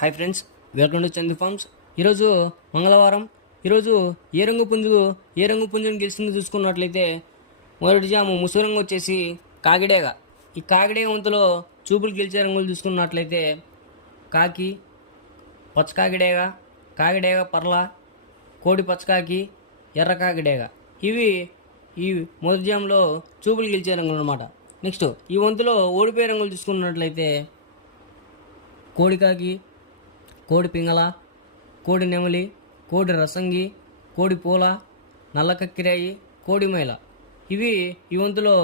Hi friends welcome to Chandu farms. ఈరోజు మంగళవారం. ఈరోజు ఏ రంగు పుంజు ఏ రంగు పుంజును గెలిచిందో చూసుకున్నట్లయితే మొదటి జాము ముసుగు రంగు వచ్చేసి కాకిడేగ. ఈ కాకిడేగ వంతులో చూపులు గెలిచే రంగులు చూసుకున్నట్లయితే కాకి పచ్చ కాకిడేగ కాకిడేగ పర్ల కోడి పచ్చకాకి ఎర్ర కాకిడేగ. ఇవి ఈ మొదటి జాములో చూపులు గెలిచే రంగులు అనమాట నెక్స్ట్ ఈ వంతులో ఓడిపోయే రంగులు చూసుకున్నట్లయితే కోడికాకి కోడి పింగళ కోడి నెమలి కోడి రసంగి కోడి పూల నల్ల కక్కిరాయి కోడి మైల. ఇవి ఈ వంతులో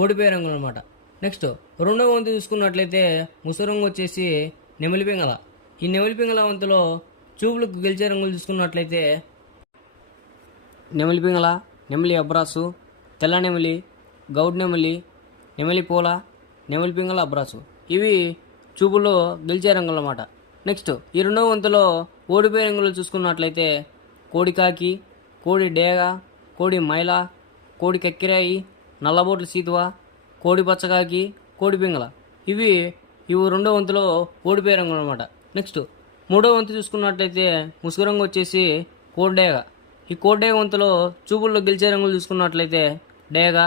ఓడిపోయే రంగులు అనమాట నెక్స్ట్ రెండవ వంతు చూసుకున్నట్లయితే ముసురంగు వచ్చేసి నెమలి పింగళ. ఈ నెమలి పింగళ వంతులో చూపులకు గెలిచే రంగులు చూసుకున్నట్లయితే నెమలి పింగళ నెమలి అబ్రాసు తెల్ల నెమలి గౌడ్ నెమలి నెమలి పూల నెమలి పింగళ అబ్రాసు. ఇవి చూపులో గెలిచే రంగులు అన్నమాట. నెక్స్ట్ ఈ రెండవ వంతులో ఓడిపోయే రంగులు చూసుకున్నట్లయితే కోడి కాకి కోడి డేగ కోడి మైల కోడి కక్కిరాయి నల్లబోట్ల సీతువ కోడి పచ్చకాకి కోడి పింగళ ఇవి ఇవి రెండో వంతులో ఓడిపోయే రంగులు అనమాట నెక్స్ట్ మూడో వంతు చూసుకున్నట్లయితే ముసుగు రంగు వచ్చేసి కోడి డేగ. ఈ కోడిడేగ వంతులో చూపుల్లో గెలిచే రంగులు చూసుకున్నట్లయితే డేగ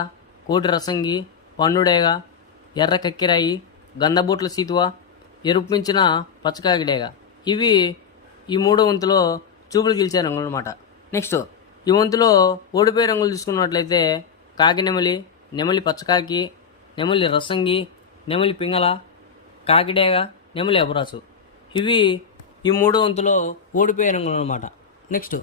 కోటి రసంగి పండు డేగ ఎర్ర కక్కిరాయి గంధబూట్ల సీతువ ఎరుపు మించిన ఇవి ఈ మూడో వంతులో చూపులు గెలిచే రంగులు అనమాట నెక్స్ట్ ఈ వంతులో ఓడిపోయే రంగులు తీసుకున్నట్లయితే కాకి నెమలి నెమలి పచ్చకాకి నెమలి రసంగి నెమలి పింగళ కాకిడేగ నెమలి అబరాసు. ఇవి ఈ మూడో వంతులో ఓడిపోయే రంగులు అనమాట నెక్స్ట్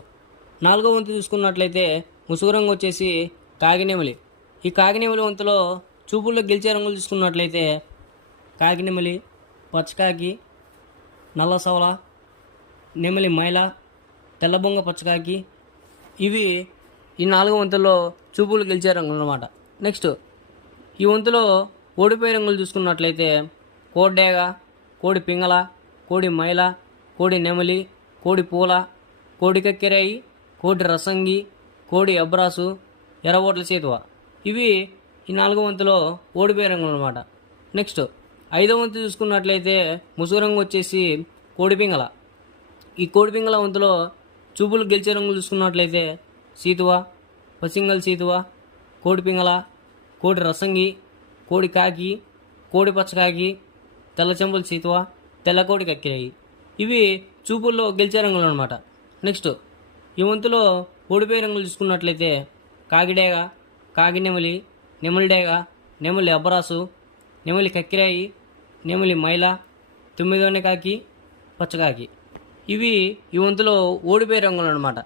నాలుగో వంతు చూసుకున్నట్లయితే ముసుగు రంగు వచ్చేసి కాకినెమలి ఈ కాకినెమలి వంతులో చూపుల్లో గెలిచే రంగులు చూసుకున్నట్లయితే కాకినెమలి పచ్చకాకి నల్ల సవల నెమలి మైల తెల్లబొంగ పచ్చకాకి ఇవి ఈ నాలుగు వంతుల్లో చూపులు గెలిచే రంగులు అన్నమాట. నెక్స్ట్ ఈ వంతులో ఓడిపోయే రంగులు చూసుకున్నట్లయితే కోడ్డేగ కోడి పింగళ కోడి మైల కోడి నెమలి కోడి పూల కోడి కక్కెరాయి కోడి రసంగి కోడి అబ్రాసు ఎర్రబోట్ల చేతువ ఇవి ఈ నాలుగు వంతులో ఓడిపోయే రంగులు అనమాట నెక్స్ట్ ఐదో వంతు చూసుకున్నట్లయితే ముసుగు రంగు వచ్చేసి కోడిపింగల ఈ కోడిపింగల వంతులో చూపులు గెలిచే రంగులు చూసుకున్నట్లయితే సీతువ పసింగల్ సీతువ కోడిపింగళ కోడి రసంగి కోడి కాకి కోడి పచ్చకాకి తెల్లచెంపుల సీతువ తెల్లకోడి కక్కిరాయి. ఇవి చూపుల్లో గెలిచే రంగులు అనమాట నెక్స్ట్ ఈ వంతులో ఓడిపోయే రంగులు చూసుకున్నట్లయితే కాకిడేగ కాకి నెమలి నెమలి డేగ నెమలి అబ్బరాసు నెమలి కక్కిరాయి నెమలి మైల తొమ్మిదోని కాకి పచ్చకాకి ఇవి ఈ వంతులో ఓడిపోయే రంగులు అనమాట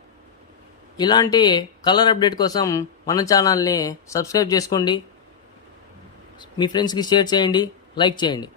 ఇలాంటి కలర్ అప్డేట్ కోసం మన ఛానల్ని సబ్స్క్రైబ్ చేసుకోండి. మీ ఫ్రెండ్స్కి షేర్ చేయండి లైక్ చేయండి.